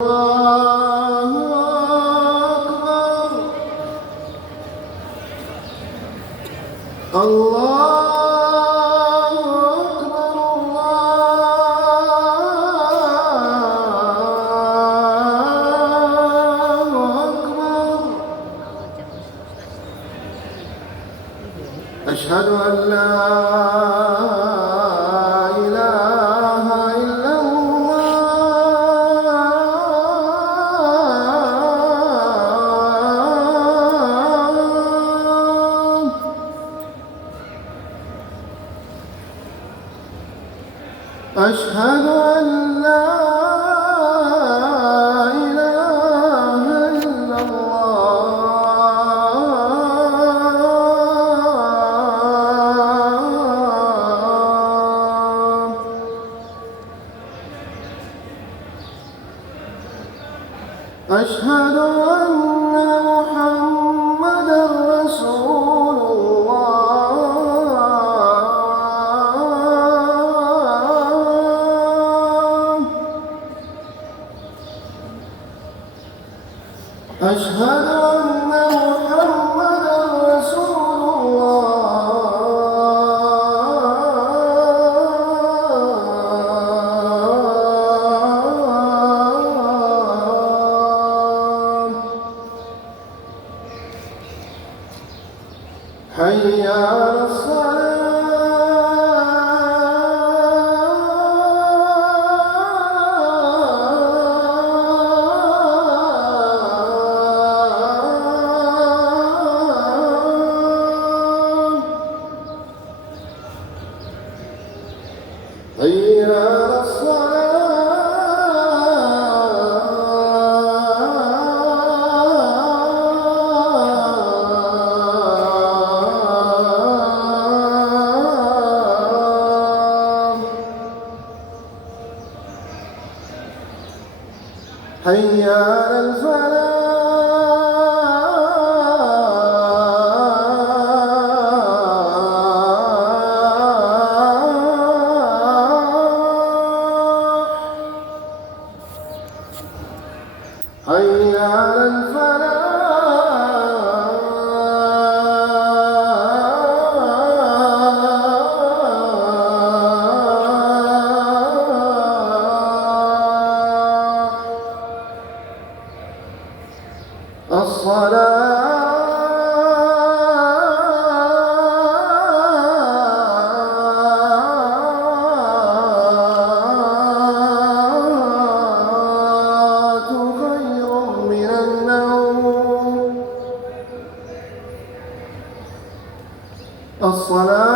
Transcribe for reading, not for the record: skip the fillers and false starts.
الله أكبر. الله أكبر. الله أكبر. أشهد أن لا إله إلا الله. أشهد أن لا إله إلا الله. أشهد أن محمدًا رسول الله. أشهد أن محمدًا رسول الله. حي على الصلاة. حي على الصلاة. حي على الفلاح. حي على الصلاة. خير من النوم. الصلاة